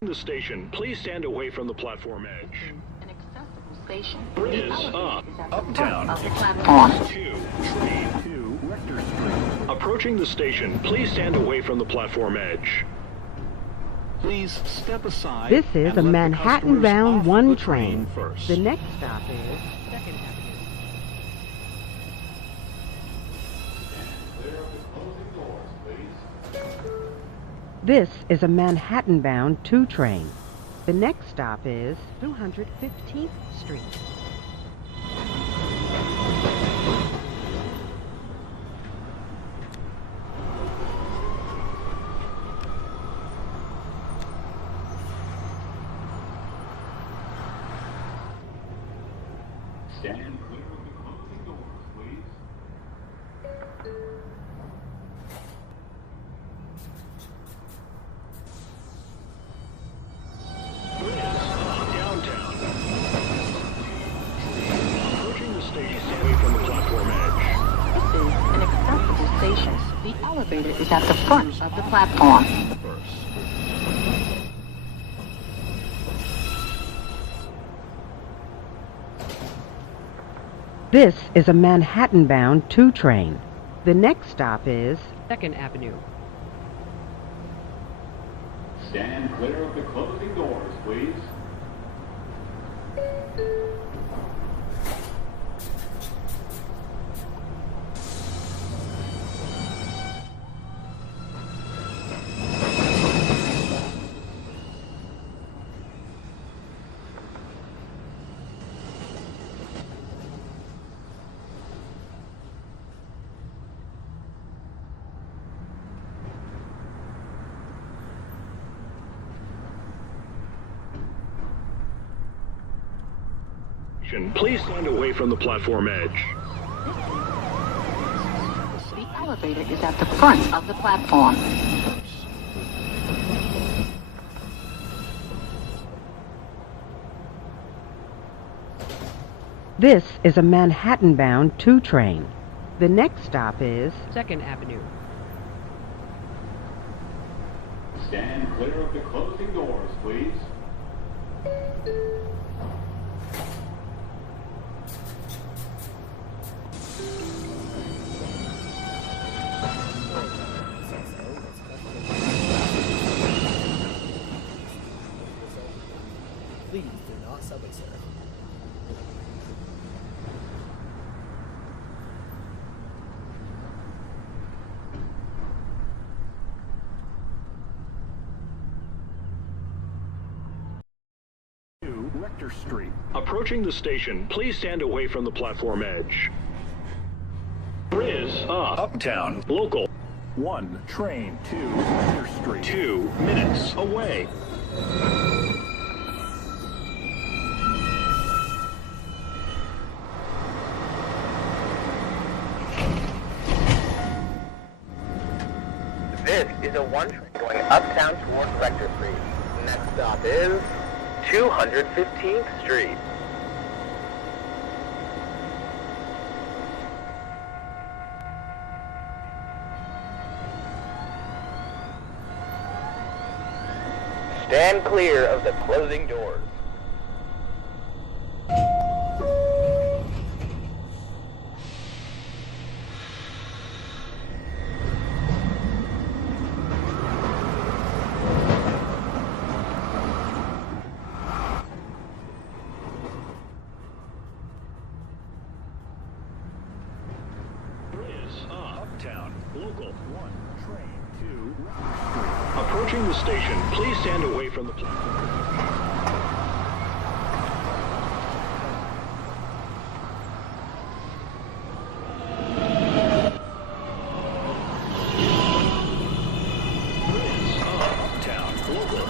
The station, please stand away from the platform edge. An accessible station. Is up. Uptown. Of the platform. 2, train 2, Rector Street. Approaching the station, please stand away from the platform edge. Please step aside. This is a and let the Manhattanbound customers 1 off the train. first. The next stop is 2nd Avenue. This is a Manhattanbound 2 train. The next stop is 215th Street. Stand clear of the closing doors, please. Downtown. Approaching the station, stay away from the platform edge. This is an accessible station. The elevator is at the front of the platform. First. This is a Manhattanbound 2 train. The next stop is 2nd Avenue. Stand clear of the closing doors, please. Please stand away from the platform edge. The elevator is at the front of the platform. This is a Manhattanbound 2 train. The next stop is 2nd Avenue. Stand clear of the closing doors, please. Please do not subway surf. Rector Street. Approaching the station, please stand away from the platform edge. Is up. Uptown. Local. 1, train 2, Rector Street. 2 minutes away. This is a 1 train going uptown towards Rector Street. Next stop is 215th Street. Stand clear of the closing doors. Uptown. Local. 1, train 2, Rector Street. Approaching the station, please stand away from the platform. Uptown. Local.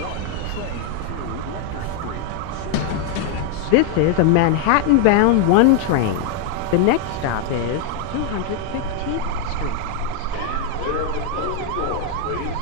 1, train 2, Rector Street. This is a Manhattanbound 1 train. The next stop is 215th Street. Stand clear of the closing doors, please.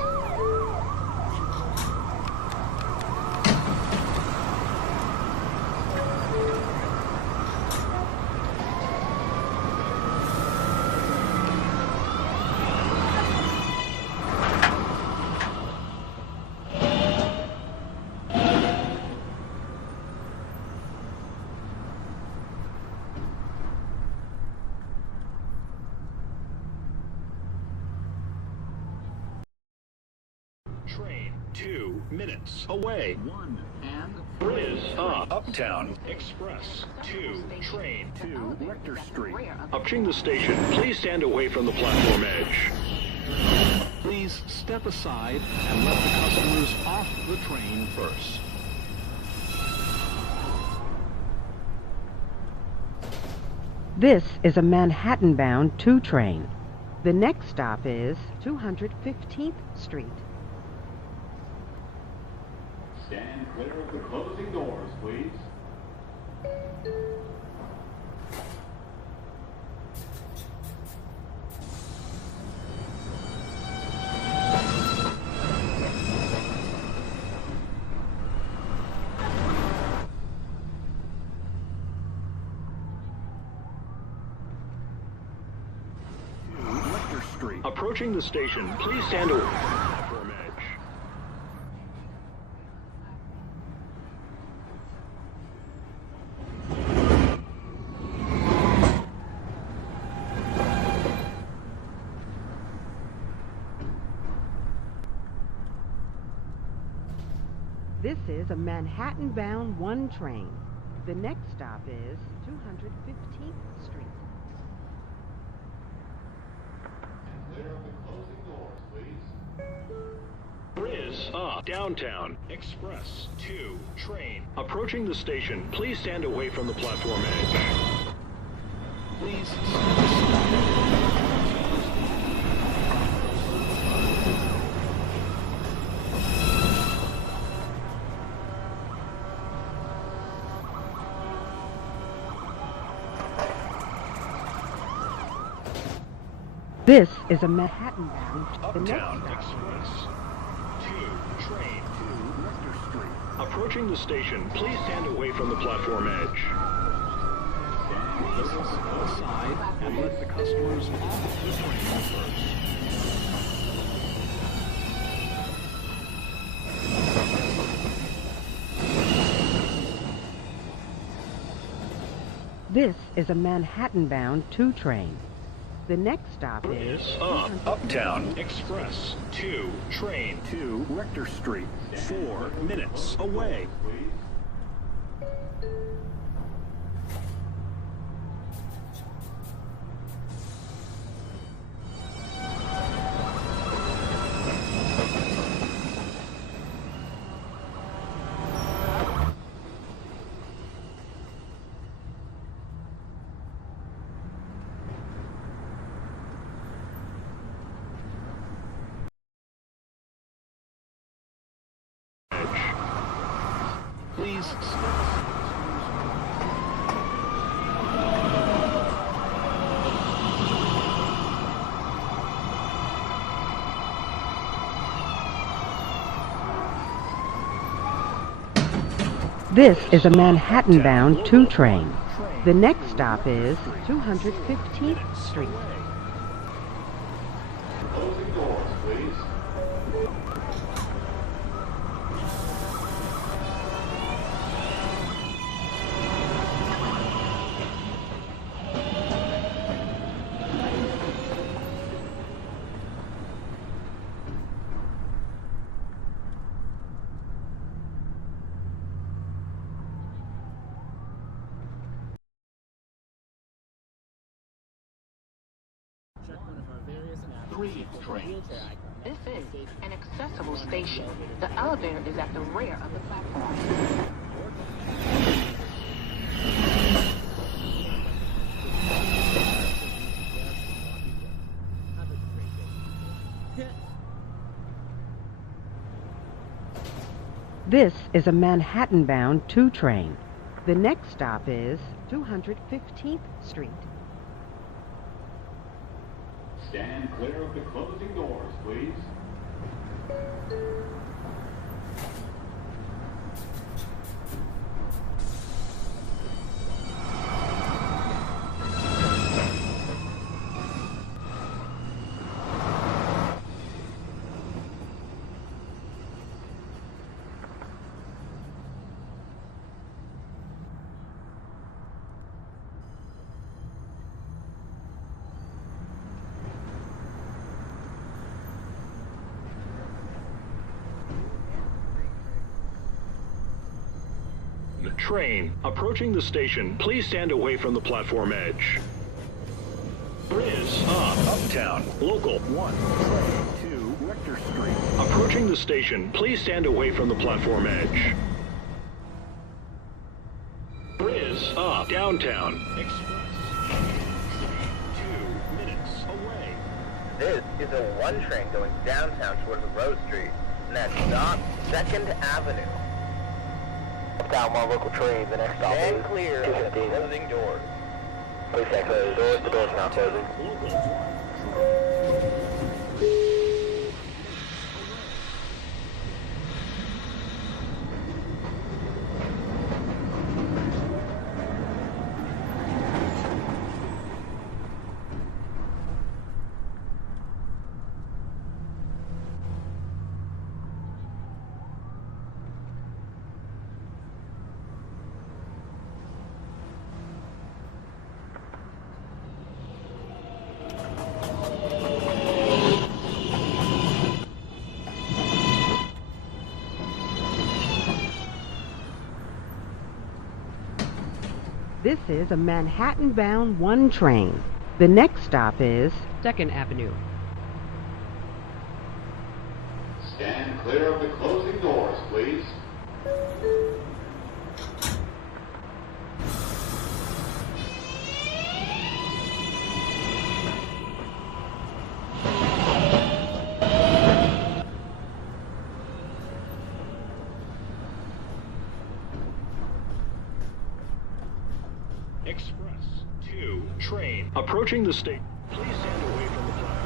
train 2 minutes away. 1 and Riz up. Uptown Express 2 train 2 Rector Street. Approaching the station, please stand away from the platform edge. Please step aside and let the customers off the train first. This is a Manhattanbound 2 train. The next stop is 215th Street. Stand clear of the closing doors, please. Approaching the station, please stand away from the platform edge. This is a Manhattan-bound 1 train. The next stop is 215th Street. Clear of the closing doors, please. Riz up. Downtown Express 2 train. Approaching the station, please stand away from the platform edge. Please step aside. This is a Manhattan-bound. Uptown Express 2 train 2 Rector Street. Approaching the station, please stand away from the platform edge. Please step aside and let the customers off the train first. This is a Manhattan-bound 2 train. The next stop is Uptown Express 2 train 2 Rector Street. 4 minutes away. Please step aside. This is a Manhattan-bound 2 train. The next stop is 215th Street. Closing doors, please. This is an accessible station. The elevator is at the rear of the platform. This is a Manhattan-bound 2 train. The next stop is 215th Street. Stand clear of the closing doors, please. train. Approaching the station, please stand away from the platform edge. Riz up. Uptown. Local 1, train 2, Rector Street. Approaching the station, please stand away from the platform edge. Riz up. Downtown. Express. Train 2 minutes away. This is a 1 train going downtown towards Rose Street. Next stop, 2nd Avenue. Uptown 1 local train, the next stop is clear of the closing doors. Please stay closed. The doors are now closing. This is a Manhattan-bound 1 train. The next stop is 2nd Avenue. Stand clear of the closing doors, please. Express 2 train. Approaching the station, please stand away from the platform.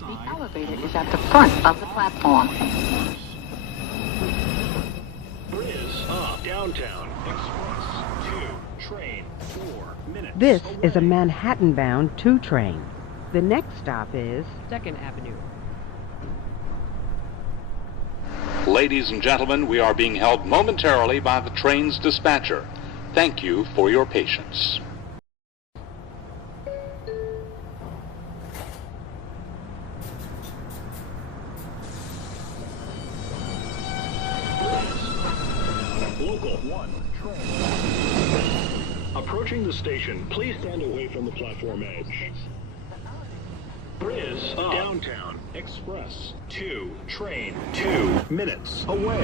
The elevator is at the front of the platform. Riz up. Downtown. Express 2 train 4 minutes. This away. is a Manhattan-bound 2 train. The next stop is 2nd Avenue. Ladies and gentlemen, we are being held momentarily by the train's dispatcher. Thank you for your patience. Local 1 train. Approaching the station, please stand away from the platform edge. Riz up. Downtown. Express 2 train 2 minutes away.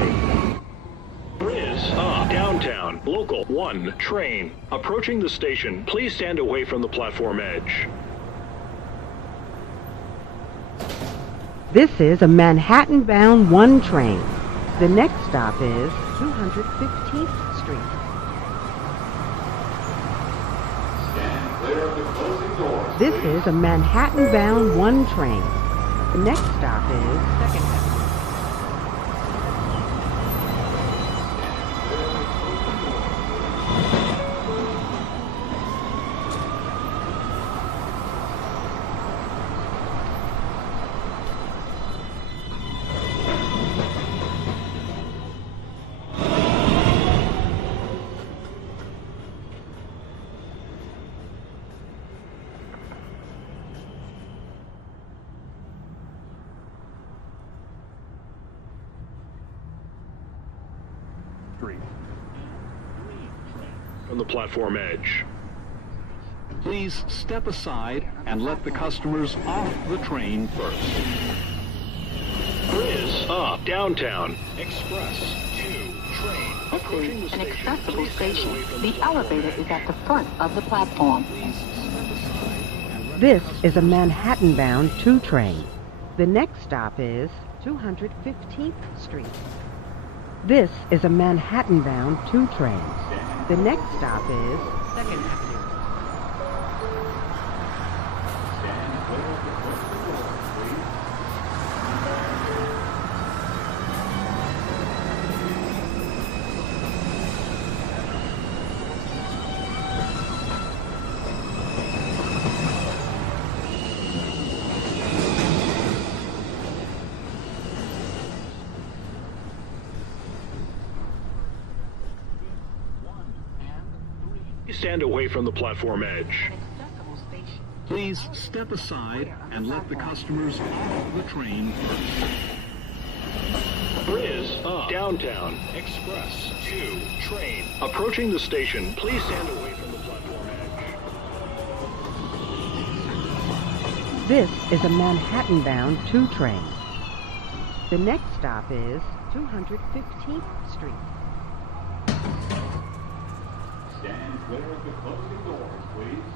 Riz up. Downtown. Local 1 train. Approaching the station, please stand away from the platform edge. This is a Manhattan-bound 1 train. The next stop is 215th Street. Stand clear of the closing doors. This is a Manhattan-bound 1 train. The next stop is 2nd Avenue. Street. From the platform edge. Please step aside and let the customers off the train first. Riz up. Downtown. Express 2 train. Approaching the An station, accessible please stand station. away from The elevator is at the front of the platform. This is a Manhattan-bound 2 train. The next stop is 215th Street. This is a Manhattan-bound 2 train. The next stop is 2nd Avenue. Stand clear of the closing doors, please. Stand away from the platform edge. Accessible station. Please step aside and let the customers off the train first. Riz up. Downtown Express 2 train. Approaching the station, please stand away from the platform edge. This is a Manhattan-bound 2 train. The next stop is 215th Street. Stand clear of the closing doors, please.